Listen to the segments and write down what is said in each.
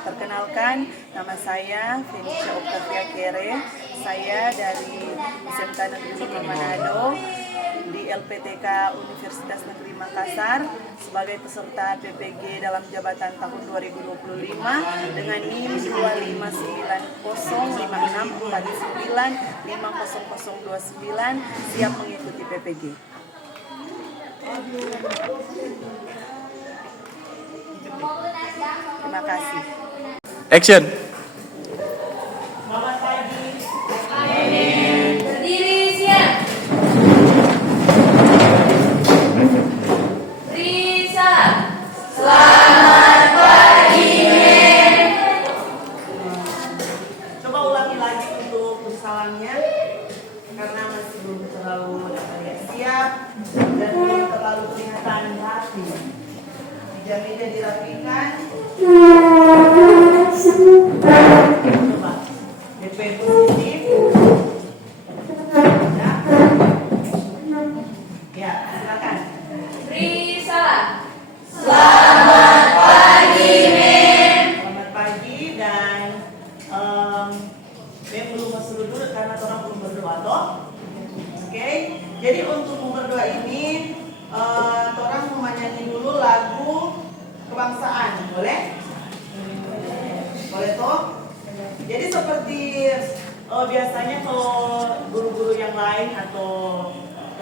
Perkenalkan, nama saya Felicia Octavia Kere. Saya dari SMK Negeri 5 Manado di LPTK Universitas Negeri Makassar sebagai peserta PPG dalam jabatan tahun 2025 dengan NIM 2594649500029 siap mengikuti PPG. Terima kasih. Action. Selamat pagi. Berdiri siap. Risa. Selamat pagi. Coba ulangi lagi untuk salamnya karena masih belum terlalu siap dan belum terlalu kelihatan hati. Jamnya dirapikan. Coba DP positif. Ya, silakan. Risa. Selamat pagi, Men. Selamat pagi dan saya belum masuk dulu karena orang belum berdoa toh. Oke. Jadi untuk berdoa ini orang mau nyanyi dulu lagu kebangsaan, boleh? Boleh toh? Jadi seperti biasanya kalau guru-guru yang lain atau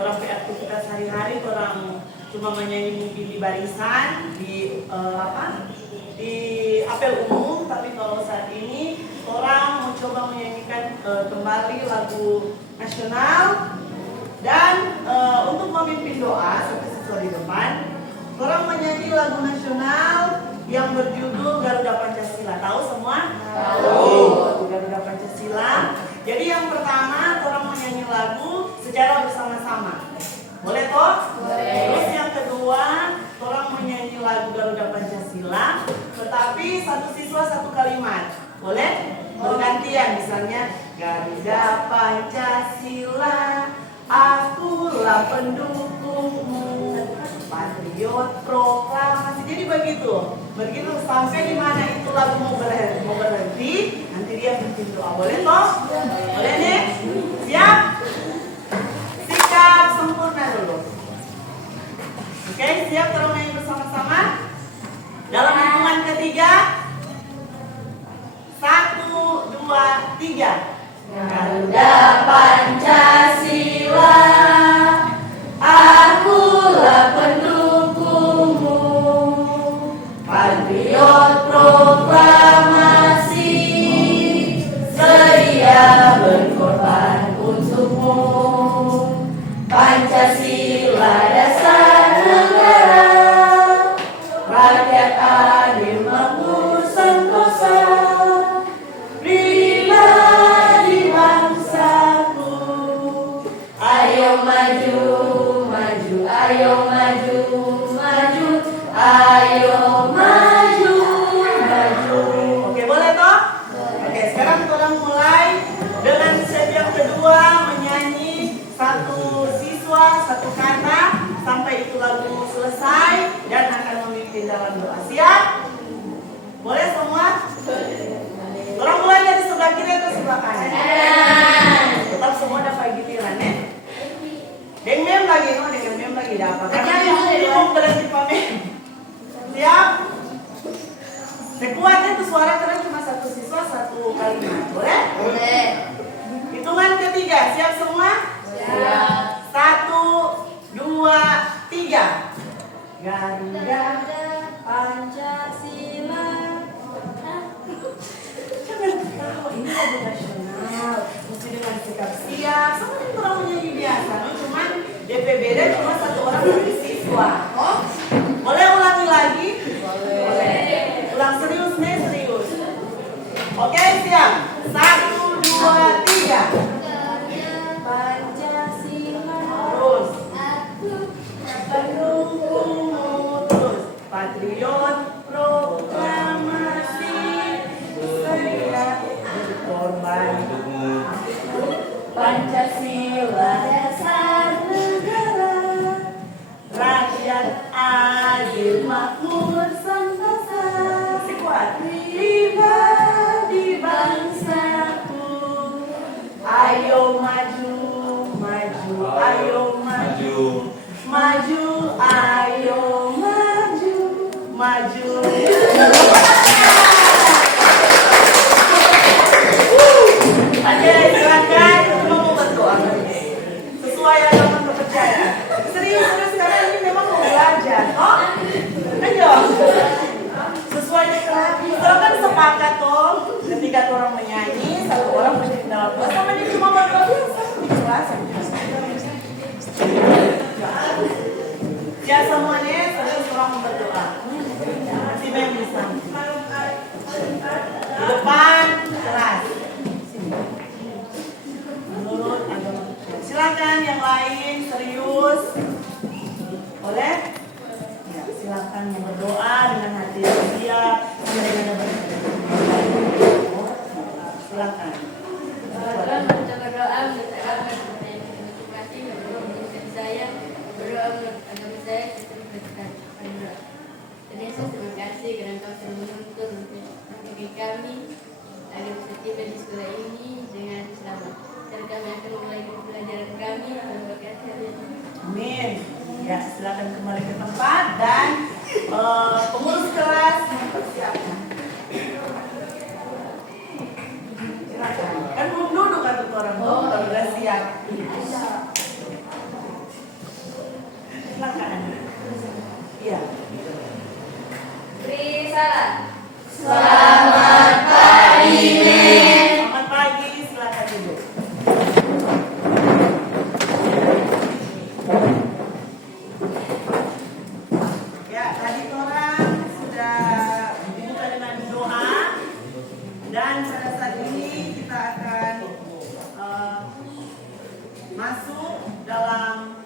orang beraktivitas sehari-hari orang cuma menyanyi mungkin di barisan di di apel umum, tapi kalau saat ini orang mau coba menyanyikan kembali lagu nasional dan untuk memimpin doa seperti siswa di depan, orang menyanyi lagu nasional yang berjudul Garuda Pancasila. Tahu semua? Tahu. Garuda Pancasila. Jadi yang pertama orang menyanyi lagu secara bersama-sama. Boleh toh? Boleh. Terus yang kedua orang menyanyi lagu Garuda Pancasila, tetapi satu siswa satu kalimat. Boleh? Bergantian, misalnya Garuda Pancasila, akulah pendukungmu, patriot proklamasi. Jadi begitu sampai di mana itu lagu mau berhenti, nanti dia pimpin doa. Boleh toh? Boleh nih? Siap? Sikap sempurna dulu. Oke, siap kalau nyanyi bersama-sama? Dalam hitungan ketiga, 1, 2, 3. Garuda Pancasila, akulah pendukungmu, patriot proklamasi, sedia berkorban untukmu. Pancasila dasar negara, rakyat adil makmur sentosa. Ayo maju, maju, ayo maju, maju, ayo maju, maju. Oke, boleh toh? Oke, sekarang kita mulai dengan step yang kedua menyanyi satu siswa satu kata sampai itu lagu selesai dan akan memimpin dalam doa. Siap? Boleh semua? Orang mulai dari sebelah kiri atau sebelah kanan? Tetap semua dapat giliran ya. Dengan mem lagi dapat. Karena ini mau berhenti pamit. Siap? Sekuatnya itu suara karena cuma satu siswa satu kalimat. Boleh? Boleh. Hitungan ketiga, siap semua? Siap. 1, 2, 3. Garuda Pancasila. Jangan ketawa, ini lagu nasional. Mesti dengan sikap siap. Sama kan orang menyanyi biasa, no? Cuman DP beda cuma satu orang dari siswa. Oh? Boleh ulangi lagi? Boleh. Ulang serius nih, serius. Oke, siap. 1, 2, 3. Pancasila. Terus. Aku Pendukungmu terus. Patriot proklamasi, sedia berkorban. Pancasila dasar negara, Rakyat adil makmur sentosa. Si kuat. silakan yang berdoa dengan hati yang siap. Dengan silakan. Tuhan kita berdoa menurut agama yang masing-masing, berdoa menurut saya, berdoa menurut agama saya, kita berdoa. Dan Yesus, terima kasih karena Kau sudah menuntun untuk kami agar bisa tiba di sekolah ini dengan selamat. Dan kami akan mulai pelajaran kami berbagai hari. Amin. Ya, silakan kembali ke tempat dan pengurus kelas mempersiapkan. Silakan. Kan belum duduk kan tuh orang tuh, kalau udah siap. Silakan. Iya. Beri salam. Selamat pagi, Selamat pagi, silakan duduk. Ya, tadi orang sudah dibuka dengan doa dan pada saat ini kita akan masuk dalam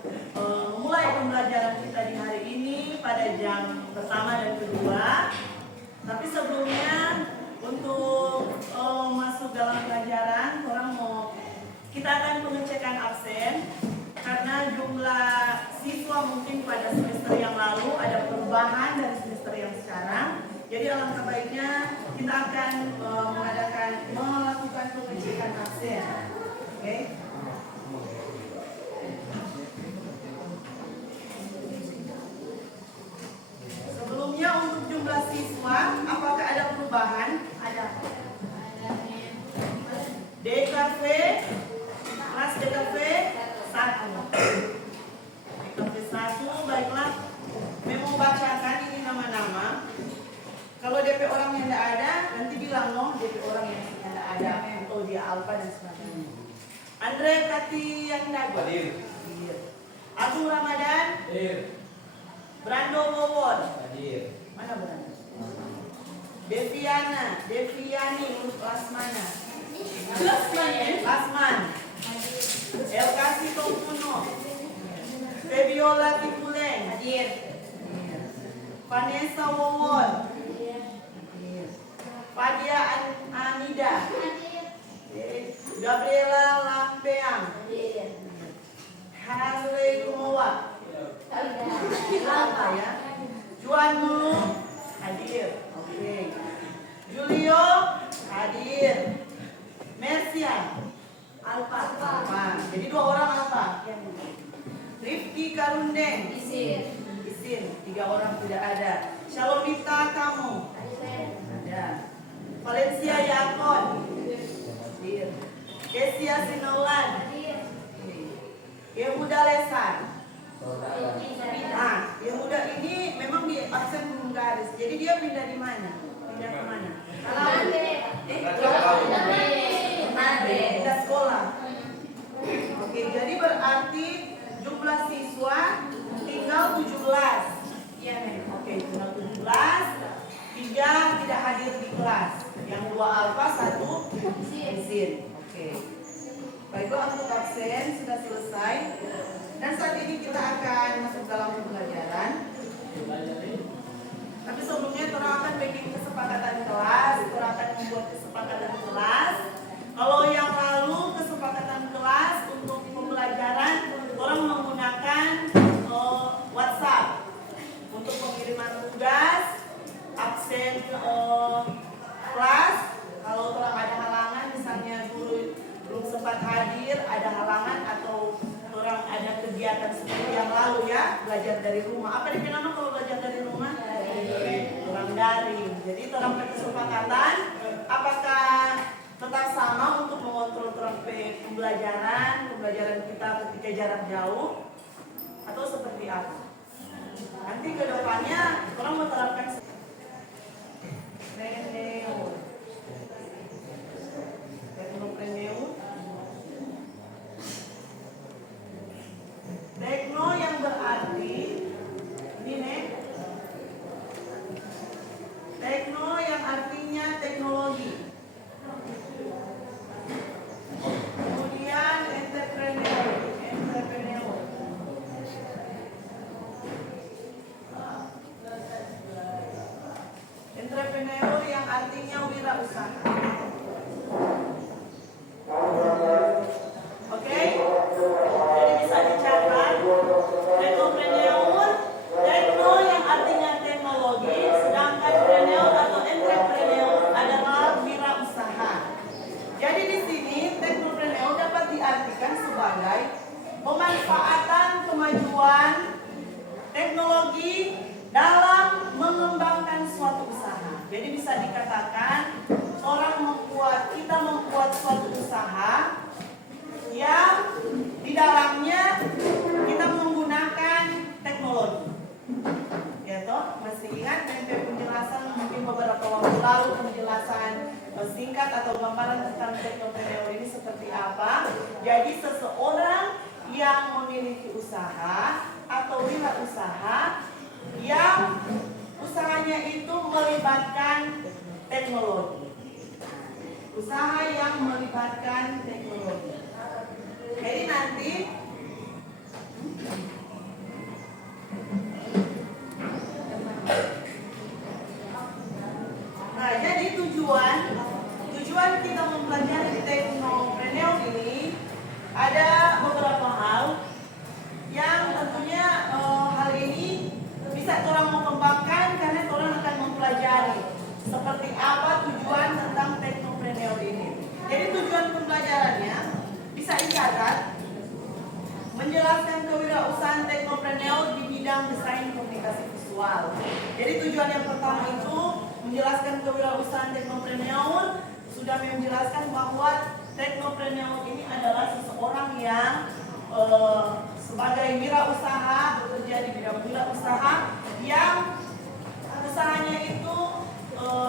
mulai pembelajaran kita di hari ini pada jam pertama dan kedua. Tapi sebelumnya untuk masuk dalam pelajaran, kita akan pengecekan absen karena jumlah siswa mungkin pada semester yang lalu ada perubahan dari semester yang sekarang. Jadi alangkah baiknya kita akan melakukan pengecekan absen. Oke? Sebelumnya untuk jumlah siswa, apakah ada perubahan? Ada. DKV, kelas DKV 1. DKV 1, baiklah. Memo bacakan ini nama-nama. Kalau DP orang yang tidak ada, nanti bilang DP orang yang tidak ada. Atau dia alfa dan sebagainya. Andre Kati yang Dago. Hadir. Agung Ramadan. Hadir. Brando Wawon. Hadir. Mana Brando? Deviani Lasmana. Lasman. Elkasi Tongkuno. Febiola Tipuleng. Hadir. Vanessa Wawon. Fadia Anida. Gabriela Lampeang. Hasley Gumawa. Apa ya? Juan dulu hadir. Oke. Julio hadir. Mercia Alfa. Jadi 2 orang Alfa. Rifki Karundeng. Isin. 3 orang tidak ada. Shalomita kamu. Ada. Valencia Yakon. Hadir. Kesia Sinolan. Yehuda Lesan. Nah, Yehuda ini memang di absen belum garis. Jadi dia pindah di mana? Pindah ke mana? Pindah sekolah. Oke, jadi berarti jumlah siswa tinggal 17. Iya, Nek. Oke, tinggal 17. 3 tidak hadir di kelas. Yang 2 alfa, 1 isin. Oke. Baiklah, untuk absen sudah selesai. Dan saat ini kita akan masuk dalam pembelajaran. Tapi sebelumnya kita akan bikin kesepakatan kelas. Kita akan membuat kesepakatan kelas. Kalau yang lalu kesepakatan kelas untuk pembelajaran, orang menggunakan WhatsApp untuk pengiriman tugas, absen kelas. Kalau orang ada halangan, misalnya guru belum sempat hadir, ada halangan atau orang ada kegiatan seperti yang lalu ya, belajar dari rumah. Apa dibilang kalau belajar dari rumah? Orang daring. Jadi orang berkesepakatan apakah tetap sama untuk mengontrol pembelajaran kita ketika jarak jauh atau seperti apa? Nanti ke depannya orang mau terapkan Tekno yang berarti ini Nek. Tekno yang artinya teknologi. Kemudian entrepreneur. pentingnya wirausaha. Oke, jadi bisa dicatat. Teknopreneur, tekno yang artinya teknologi, sedangkan preneur atau entrepreneur adalah wirausaha. Jadi di sini teknopreneur dapat diartikan sebagai pemanfaatan kemajuan teknologi dalam mengembangkan suatu usaha. Jadi bisa dikatakan kita membuat suatu usaha yang di dalamnya kita menggunakan teknologi. Ya toh, masih ingat penjelasan mungkin beberapa waktu lalu penjelasan singkat atau gambaran tentang teknopreneur ini seperti apa? Jadi seseorang yang memiliki usaha atau wirausaha yang usahanya itu melibatkan teknologi. Usaha yang melibatkan teknologi. Jadi nanti jadi tujuan kita mempelajari teknopreneur ini ada beberapa hal yang tentunya hal ini bisa orang mau kembangkan karena orang akan mempelajari seperti apa tujuan tentang teknopreneur ini. Jadi tujuan pembelajarannya bisa dicatat, menjelaskan kewirausahaan teknopreneur di bidang desain komunikasi visual. Jadi tujuan yang pertama itu menjelaskan kewirausahaan teknopreneur, sudah menjelaskan bahwa teknopreneur ini adalah seseorang yang sebagai wirausaha, bekerja di bidang wirausaha yang usahanya itu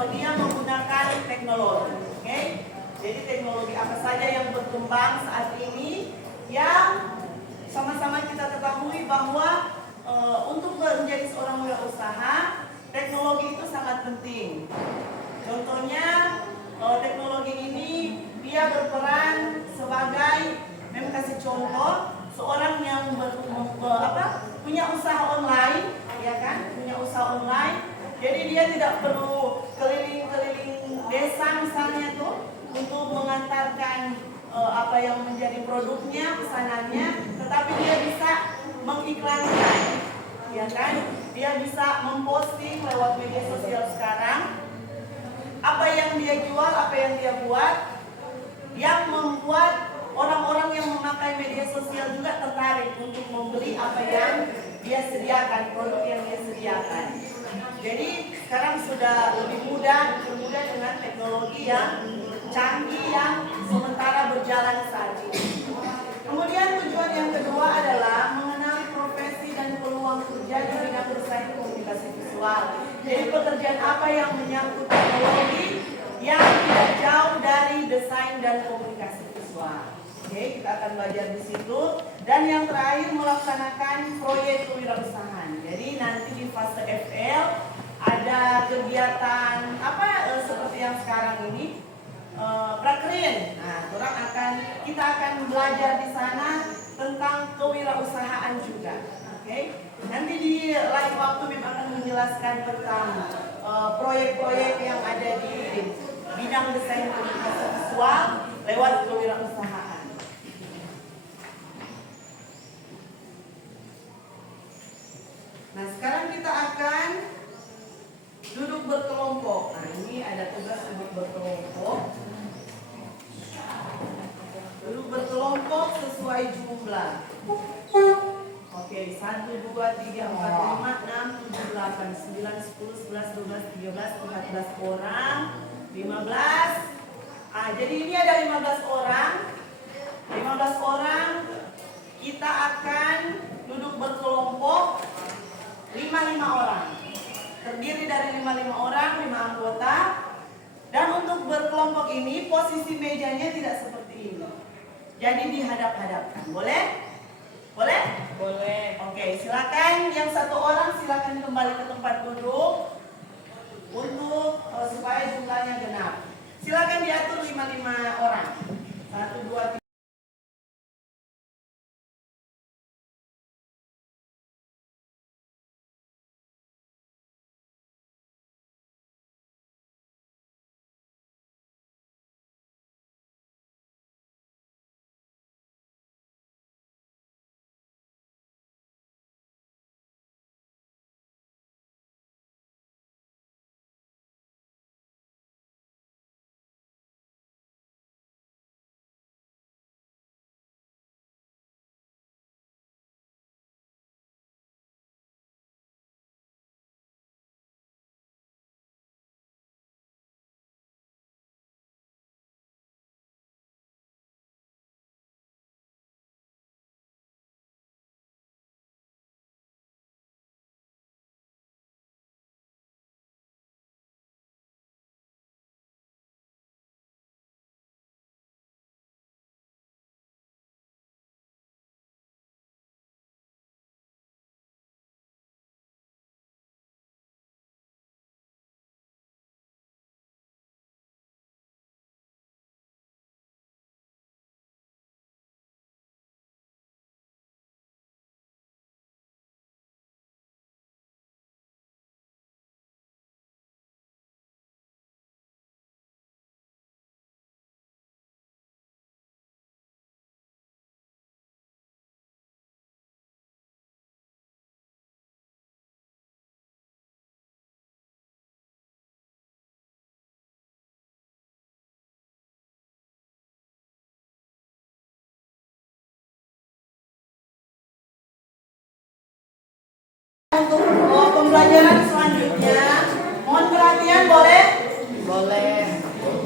dia menggunakan teknologi. Okay? Jadi teknologi apa saja yang berkembang saat ini yang sama-sama kita ketahui bahwa untuk menjadi seorang wirausaha teknologi itu sangat penting. Contohnya teknologi ini dia berperan sebagai, memang kasih contoh, seorang yang punya usaha online, ya kan? Punya usaha online. Jadi dia tidak perlu keliling-keliling desa misalnya tuh untuk mengantarkan apa yang menjadi produknya, pesanannya, tetapi dia bisa mengiklankan, ya kan? Dia bisa memposting lewat media sosial sekarang apa yang dia jual, apa yang dia buat, yang membuat orang-orang yang memakai media sosial juga tertarik untuk membeli apa yang dia sediakan, produk yang dia sediakan. Jadi sekarang sudah lebih mudah, dipermudah dengan teknologi yang canggih yang sementara berjalan saat ini. Kemudian tujuan yang kedua adalah mengenali profesi dan peluang kerja di bidang desain komunikasi visual. Jadi pekerjaan apa yang menyangkut teknologi yang tidak jauh dari desain dan komunikasi visual. Oke, kita akan belajar di situ. Dan yang terakhir melaksanakan proyek kewirausahaan. Jadi nanti di fase FL ada kegiatan seperti yang sekarang ini. Prakrin. Nah, kita akan belajar di sana tentang kewirausahaan juga. Oke. Nanti di lain waktu Bim akan menjelaskan tentang proyek-proyek yang ada di bidang desain komunikasi visual lewat kewirausahaan. Nah, sekarang kita akan duduk berkelompok. Nah, ini ada tugas duduk berkelompok. Duduk berkelompok sesuai jumlah. Oke, 1, 2, 3, 4, 5, 6, 7, 8, 9, 10, 11, 12, 13, 14 orang, 15. Jadi ini ada 15 orang. 15 orang kita akan duduk berkelompok 5 orang. Terdiri dari 5 orang, 5 anggota. Dan untuk berkelompok ini posisi mejanya tidak seperti ini. Jadi dihadap-hadapkan. Boleh? Boleh? Boleh. Oke, silakan yang 1 orang silakan kembali ke tempat duduk untuk supaya jumlahnya genap. Silakan diatur 5 orang. 1, 2, 3.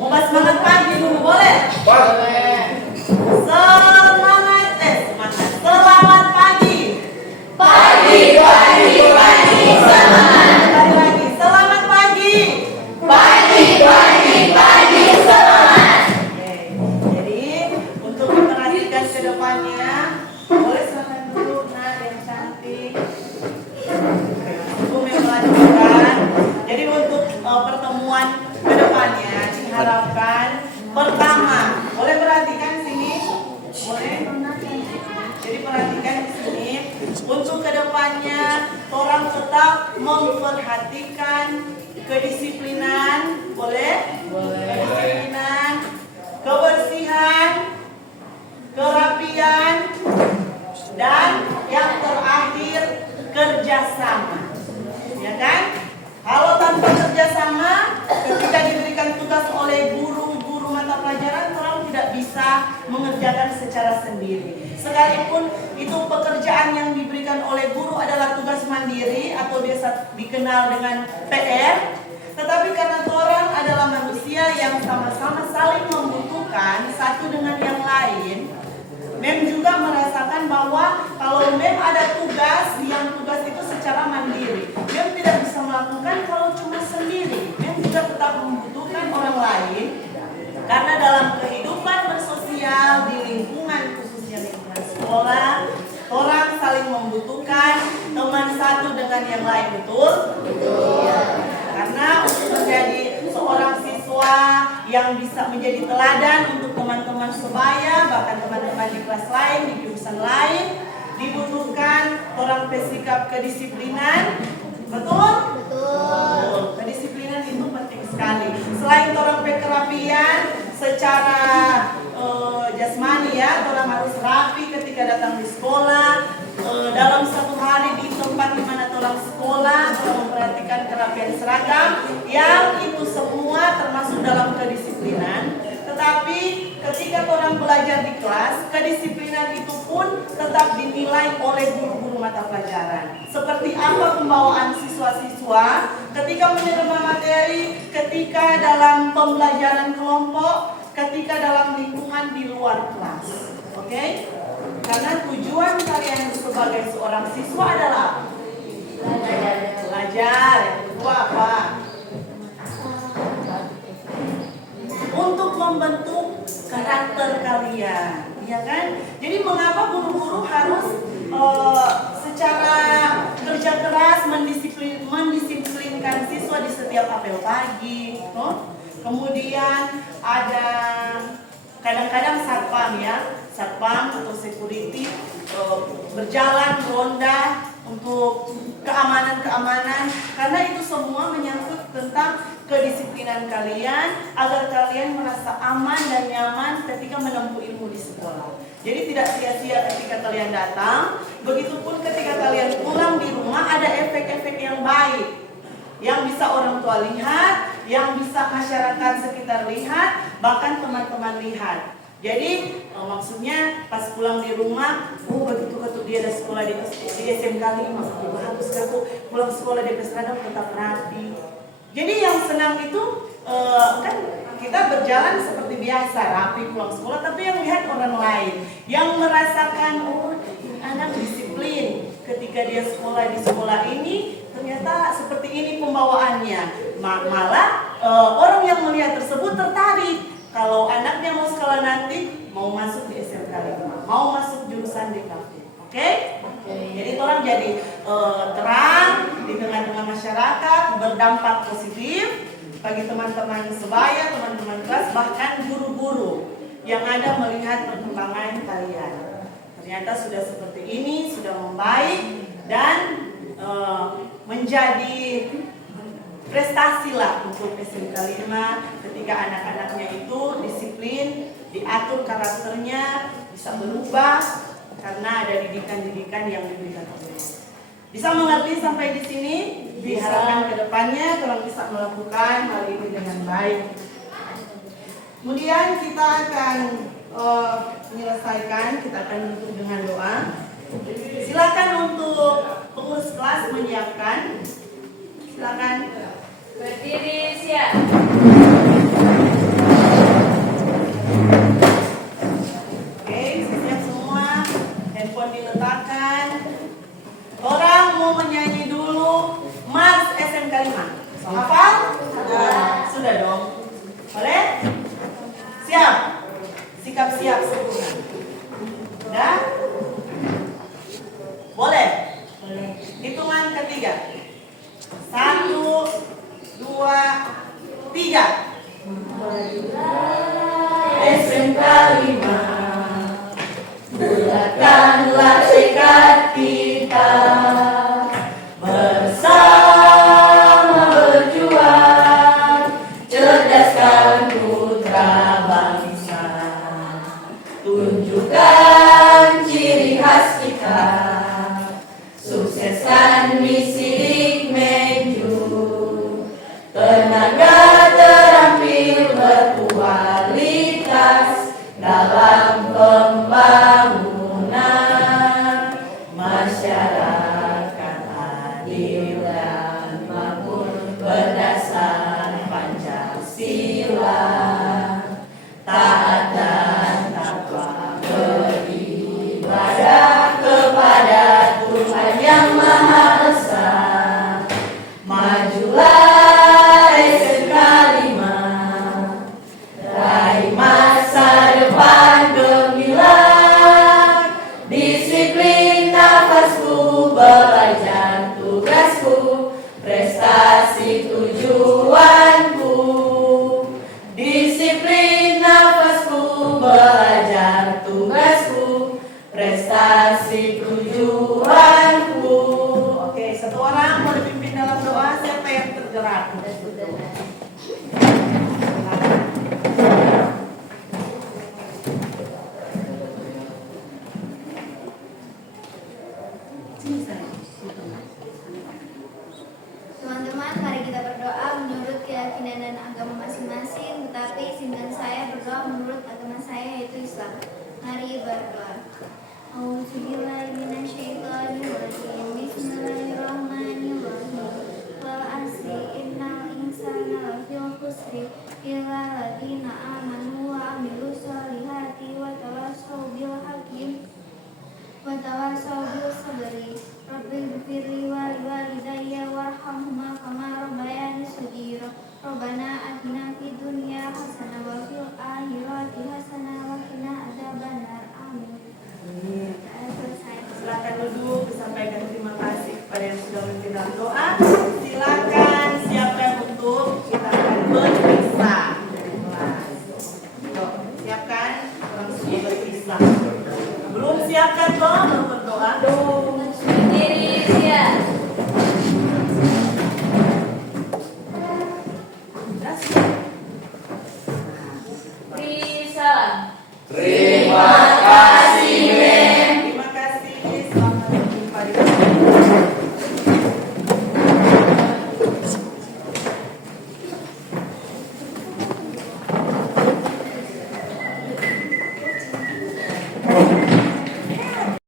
Coba semangat pagi dulu, boleh? Boleh. Semangat, semangat. Selamat pagi. Pagi, pagi, pagi, semangat. Kembali lagi. Selamat pagi. Pagi, pagi, pagi, semangat. Oke. Jadi untuk memperhatikan ke depannya, boleh silakan dulu nak yang cantik. Untuk melanjutkan. Jadi untuk pertemuan ke depannya diharapkan pertama, boleh perhatikan sini. Boleh. Jadi perhatikan di sini. Untuk kedepannya, orang tetap memperhatikan kedisiplinan, boleh? Kedisiplinan, kebersihan, kerapian, dan yang terakhir kerjasama. Ya kan? Kalau tanpa kerjasama, ketika diberikan tugas oleh guru mata pelajaran, orang tidak bisa mengerjakan secara sendiri. Sekalipun itu pekerjaan yang diberikan oleh guru adalah tugas mandiri atau biasa dikenal dengan PR, tetapi karena orang adalah manusia yang sama-sama saling membutuhkan satu dengan yang lain, Mem juga merasakan bahwa kalau Mem ada tugas itu secara mandiri, Mem tidak bisa melakukan kalau cuma sendiri. Mem juga tetap membutuhkan orang lain, karena dalam kehidupan bersosial di lingkungan, khususnya lingkungan sekolah, orang saling membutuhkan teman satu dengan yang lain, betul? Betul. Karena untuk menjadi seorang siswa yang bisa menjadi teladan untuk teman-teman sebaya, bahkan teman-teman di kelas lain, di jurusan lain, dibutuhkan orang bersikap kedisiplinan, betul? Betul. Kedisiplinan itu penting sekali. Selain orang kerapian secara jasmani ya, orang harus rapi ketika datang di sekolah. Dalam satu hari di tempat di mana orang sekolah, orang memperhatikan kerapian seragam, yang itu semua termasuk dalam kedisiplinan. Tetapi ketika orang belajar di kelas, kedisiplinan itu pun tetap dinilai oleh guru-guru mata pelajaran. Seperti apa pembawaan siswa-siswa ketika menerima materi, ketika dalam pembelajaran kelompok, ketika dalam lingkungan di luar kelas. Oke? Karena tujuan kalian sebagai seorang siswa adalah belajar. Yang kedua apa? Untuk membentuk karakter kalian, ya kan? Jadi mengapa guru-guru harus secara kerja keras mendisiplinkan siswa di setiap apel pagi? Kemudian ada kadang-kadang satpam atau security berjalan ronda untuk keamanan, karena itu semua menyangkut tentang kedisiplinan kalian agar kalian merasa aman dan nyaman ketika menempuh ilmu di sekolah. Jadi tidak sia-sia ketika kalian datang, begitupun ketika kalian pulang di rumah ada efek-efek yang baik yang bisa orang tua lihat, yang bisa masyarakat sekitar lihat, bahkan teman-teman lihat. Jadi maksudnya pas pulang di rumah, begitu ketuk dia ada sekolah di SMK 5, bagus ketuk pulang sekolah dia berseragam tetap rapi. Jadi yang senang itu kan kita berjalan seperti biasa rapi pulang sekolah, tapi yang lihat orang lain, yang merasakan anak disiplin ketika dia sekolah di sekolah ini. Ternyata seperti ini pembawaannya. Malah orang yang melihat tersebut tertarik. Kalau anaknya mau sekolah nanti, mau masuk di SMK 5, mau masuk jurusan DKV. Oke? Jadi orang jadi terang di tengah-tengah masyarakat, berdampak positif bagi teman-teman sebaya, teman-teman kelas, bahkan guru-guru yang ada melihat perkembangan kalian. Ternyata sudah seperti ini, sudah membaik dan menjadi prestasi lah untuk SMK 5 ketika anak-anaknya itu disiplin, diatur karakternya, bisa berubah karena ada didikan-didikan yang diberikan oleh Allah. Bisa mengerti sampai di sini? Diharapkan ke depannya kalian bisa melakukan hal ini dengan baik. Kemudian kita akan menyelesaikan, kita akan tutup dengan doa. Silakan untuk pengurus kelas menyiapkan. Silakan. Berdiri siap. kalimat. So, hafal? Sudah dong. Boleh? Siap? Sikap siap sempurna. Sudah? Boleh? Boleh. Hitungan ketiga. 1, 2, 3. SMK 5, bulatkanlah tekad kita, bersama berjuang, cerdaskan putra bangsa, tunjukkan ciri khas kita, sukseskan misi Dikmenju, tenaga terampil berkualitas dalam pembangunan masyarakat adil dan makmur berdasar Pancasila, taat dan takwa beribadah kepada Tuhan Yang Maha Esa. Majulah SMK 5, raih masa depan gemilang, disiplin nafasku, belajar tugasku, prestasi tujuanku, disiplin nafasku, belajar tugasku, prestasi tujuanku. Oke, satu orang mau dipimpin dalam doa. Siapa yang tergerak? Teman-teman, mari kita berdoa menurut keyakinan dan agama masing-masing. Tetapi izinkan saya berdoa menurut agama saya, yaitu Islam. Mari berdoa. Auzubillahiminasyaitonirrajim. Bismillahirrahmanirrahim. Wal asri innal insana lafi khusri illa alladziina aamanu wa 'amilus sholihati wa tawassaw bil haqqi wa tawassaw bis sabri. Rabbighfirli wa liwalidayya warhamhuma kama rabbayani shaghira. Rabbana atina fid dunya hasanah wa fil akhirati hasanah wa qina adzabannar. Amin. Silakan duduk, sampaikan terima kasih kepada yang sudah memimpin dalam doa. Silakan siapa yang untuk kita akan berpisah dari kelas. Yuk, siapkan langsung berpisah. Belum siapkan belum berdoa? Berdiri siap. Sudah siap. Beri salam. Terima